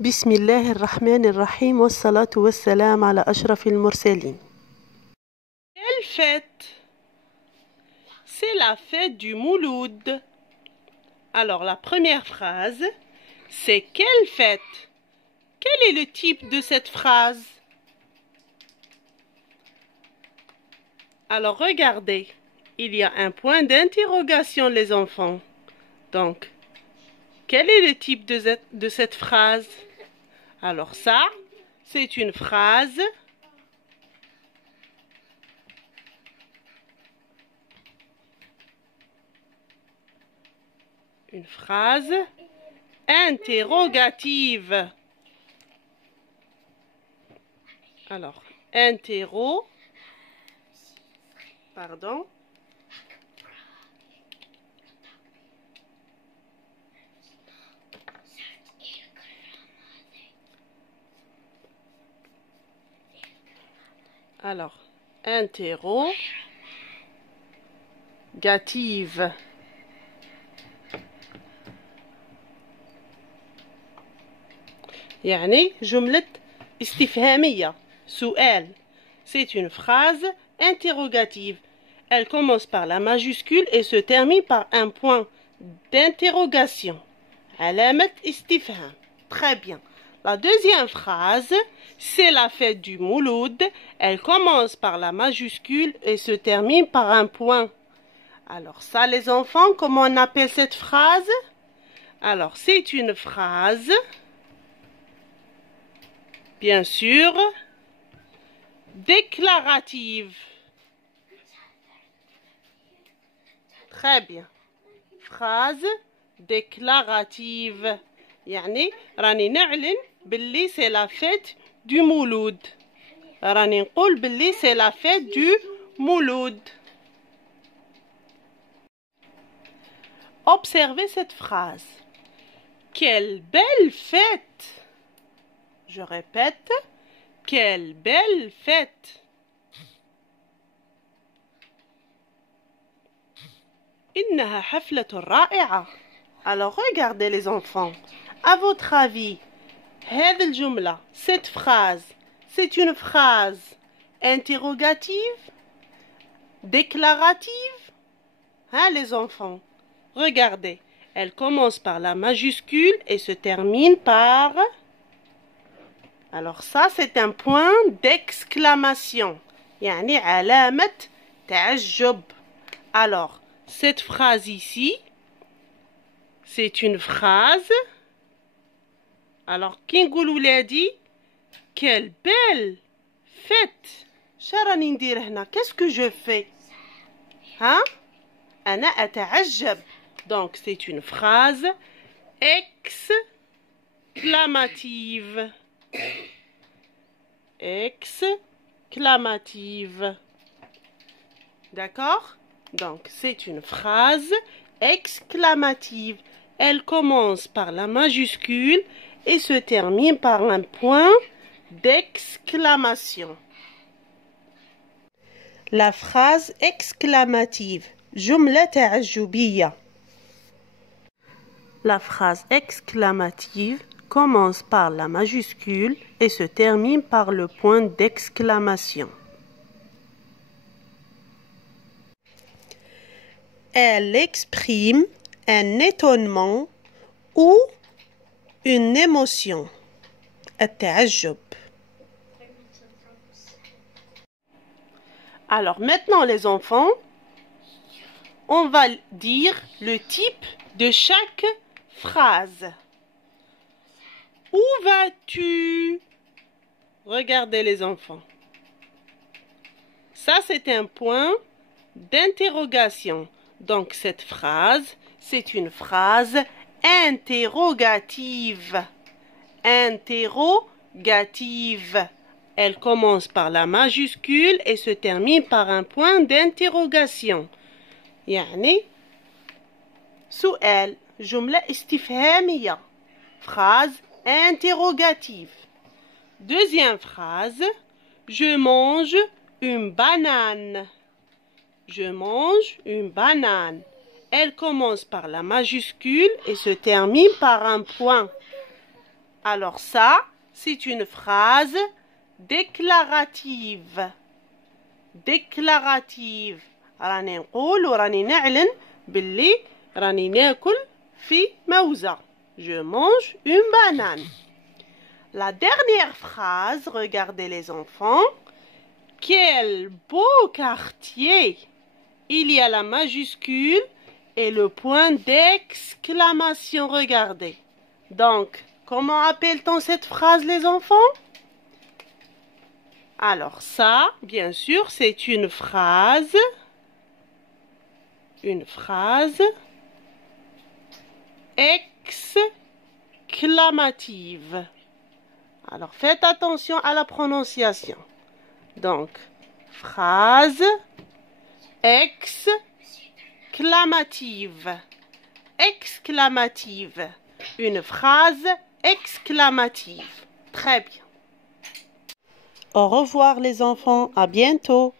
بسم الله الرحمن الرحيم والصلاة والسلام على أشرف المرسلين. Quelle fête? C'est la fête du Mouloud. Alors la première phrase, c'est quelle fête? Quel est le type de cette phrase? Alors regardez, il y a un point d'interrogation les enfants. Donc, quel est le type de cette phrase? Alors ça, c'est une phrase interrogative. Alors, interrogative. يعني جملة استفهامية سؤال. C'est une phrase interrogative. Elle commence par la majuscule et se termine par un point d'interrogation. علامة استفهام. Très bien. La deuxième phrase, c'est la fête du Mouloud. Elle commence par la majuscule et se termine par un point. Alors ça, les enfants, comment on appelle cette phrase? Alors, c'est une phrase, bien sûr, déclarative. Très bien. Phrase déclarative. يعني راني نعلن باللي c'est la fête du Mouloud. راني نقول باللي c'est la fête du Mouloud. Observez cette phrase. Quelle belle fête! Je répète, quelle belle fête! إنها حفلة رائعة. Alors regardez les enfants. À votre avis, هذه الجملة, cette phrase, c'est une phrase interrogative, déclarative? Hein les enfants? Regardez, elle commence par la majuscule et se termine par... Alors ça, c'est un point d'exclamation. يعني علامة تعجب. Alors, cette phrase ici, c'est une phrase. Alors, كي نقول ولادي quelle belle fête. شراني ندير هنا? Qu'est-ce que je fais? ها؟ أنا أتعجب. Donc, c'est une phrase exclamative. Exclamative. D'accord? Donc, c'est une phrase exclamative. Elle commence par la majuscule et se termine par un point d'exclamation. La phrase exclamative. جملة تعجبية. La phrase exclamative commence par la majuscule et se termine par le point d'exclamation. Elle exprime un étonnement ou une émotion. التعجب. Alors maintenant les enfants, on va dire le type de chaque phrase. Où vas-tu? Regardez les enfants. Ça, c'est un point d'interrogation. Donc, cette phrase, c'est une phrase interrogative. Interrogative. Elle commence par la majuscule et se termine par un point d'interrogation. يعني سؤال. جملة استفهامية. Phrase interrogative. Deuxième phrase, je mange une banane. Je mange une banane. Elle commence par la majuscule et se termine par un point. Alors ça, c'est une phrase déclarative. déclarative. راني نقول وراني نعلن باللي راني ناكل في موزة. Je mange une banane. La dernière phrase, regardez les enfants. Quel beau quartier! Il y a la majuscule et le point d'exclamation, regardez. Donc, comment appelle-t-on cette phrase, les enfants? Alors ça, bien sûr, c'est une phrase exclamative. Alors, faites attention à la prononciation. Donc, phrase exclamative. Exclamative. Une phrase exclamative. Très bien. Au revoir les enfants, à bientôt.